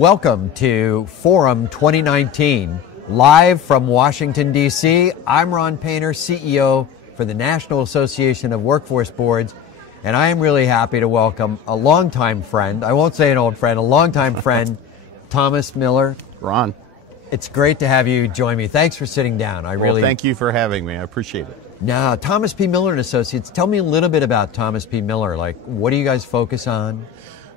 Welcome to Forum 2019, live from Washington, D.C. I'm Ron Painter, CEO for the National Association of Workforce Boards, and I am really happy to welcome a longtime friend, I won't say an old friend, a longtime friend, Thomas Miller. Ron. It's great to have you join me. Thanks for sitting down. Thank you for having me. I appreciate it. Now, Thomas P. Miller and Associates, tell me a little bit about Thomas P. Miller. Like, what do you guys focus on?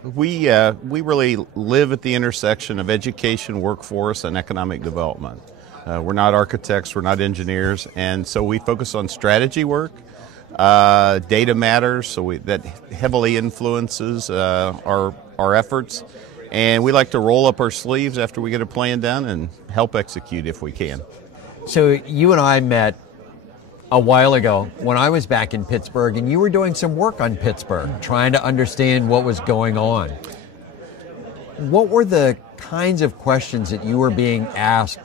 We really live at the intersection of education, workforce, and economic development. We're not architects, we're not engineers, and so we focus on strategy work. Data matters, so that heavily influences our efforts. And we like to roll up our sleeves after we get a plan done and help execute if we can. So you and I met a while ago when I was back in Pittsburgh, and you were doing some work on Pittsburgh, trying to understand what was going on. What were the kinds of questions that you were being asked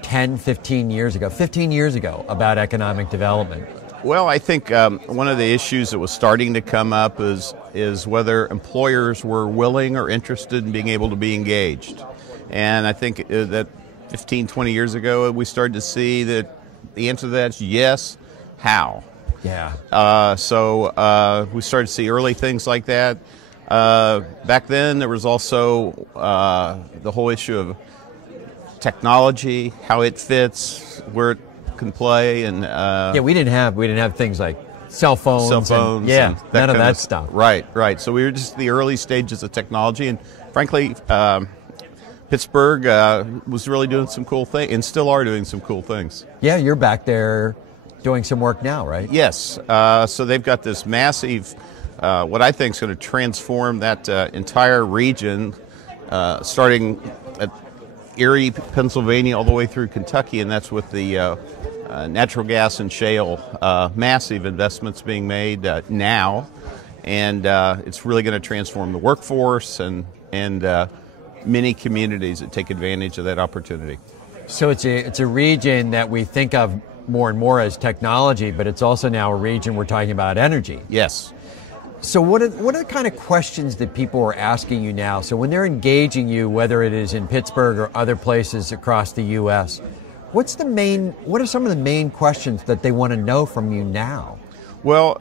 10, 15 years ago about economic development? Well, I think one of the issues that was starting to come up is whether employers were willing or interested in being able to be engaged. And I think that 15, 20 years ago, we started to see that the answer to that is yes. How? Yeah. So we started to see early things like that. Back then, there was also the whole issue of technology, how it fits, where it can play, and yeah, we didn't have things like cell phones, and none of that stuff. Right. So we were just the early stages of technology, and frankly, Pittsburgh was really doing some cool things, and still are doing some cool things. Yeah, you're back there doing some work now, right? Yes. So they've got this massive, what I think is going to transform that entire region, starting at Erie, Pennsylvania, all the way through Kentucky, and that's with the natural gas and shale, massive investments being made now, and it's really going to transform the workforce and many communities that take advantage of that opportunity. So it's a region that we think of more and more as technology, but it's also now a region we're talking about energy. Yes. So what are the kind of questions that people are asking you now? So when they're engaging you, whether it is in Pittsburgh or other places across the U.S., what are some of the main questions that they want to know from you now? Well,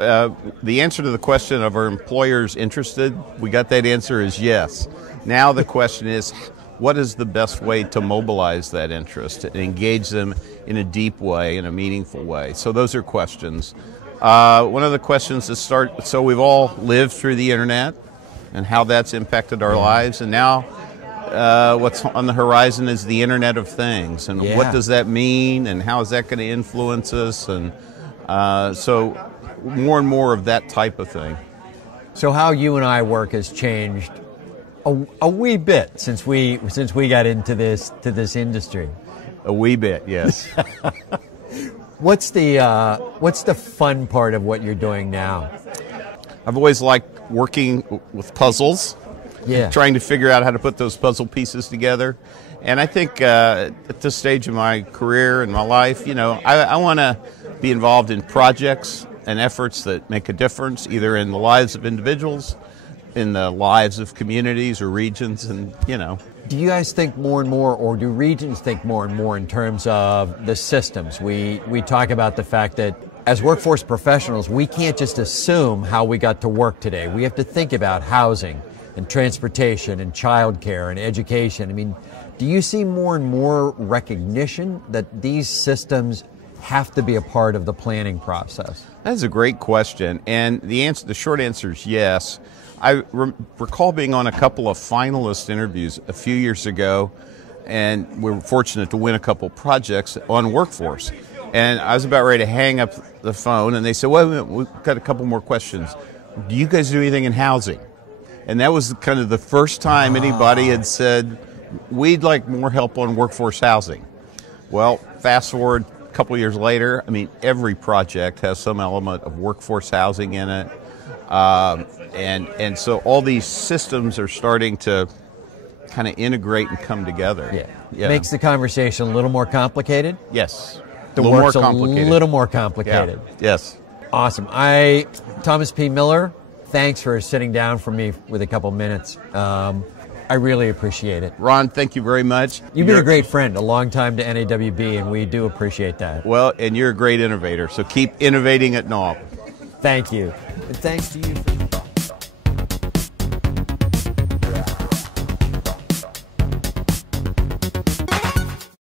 the answer to the question of are employers interested, we got that answer is yes. Now the question is, what is the best way to mobilize that interest and engage them in a deep way, in a meaningful way? So those are questions. One of the questions to start, so we've all lived through the internet and how that's impacted our lives, and now what's on the horizon is the Internet of Things, and what does that mean, and how is that going to influence us, and so more and more of that type of thing. So how you and I work has changed a wee bit since we got into this industry. A wee bit, yes. What's the fun part of what you're doing now? I've always liked working with puzzles. Yeah. Trying to figure out how to put those puzzle pieces together. And I think at this stage of my career and my life, I want to be involved in projects and efforts that make a difference, either in the lives of individuals, in the lives of communities or regions, and Do you guys think more and more, or do regions think more and more in terms of the systems? We talk about the fact that as workforce professionals, we can't just assume how we got to work today. We have to think about housing and transportation and childcare and education. I mean, do you see more and more recognition that these systems have to be a part of the planning process? That's a great question, and the short answer is yes. I recall being on a couple of finalist interviews a few years ago, and we were fortunate to win a couple projects on workforce. And I was about ready to hang up the phone, and they said, "Wait a minute, we've got a couple more questions. Do you guys do anything in housing?" And that was kind of the first time anybody had said, "We'd like more help on workforce housing." Well, fast forward a couple years later, I mean, every project has some element of workforce housing in it. And so all these systems are starting to kind of integrate and come together. Yeah. Makes the conversation a little more complicated? Yes. The work's a little more complicated. Yeah. Yes. Awesome. Thomas P. Miller, thanks for sitting down for me with a couple minutes. I really appreciate it. Ron, thank you very much. You've been a great friend, a long time to NAWB, and we do appreciate that. Well, and you're a great innovator, so keep innovating at NAWB. Thank you. And thanks to you for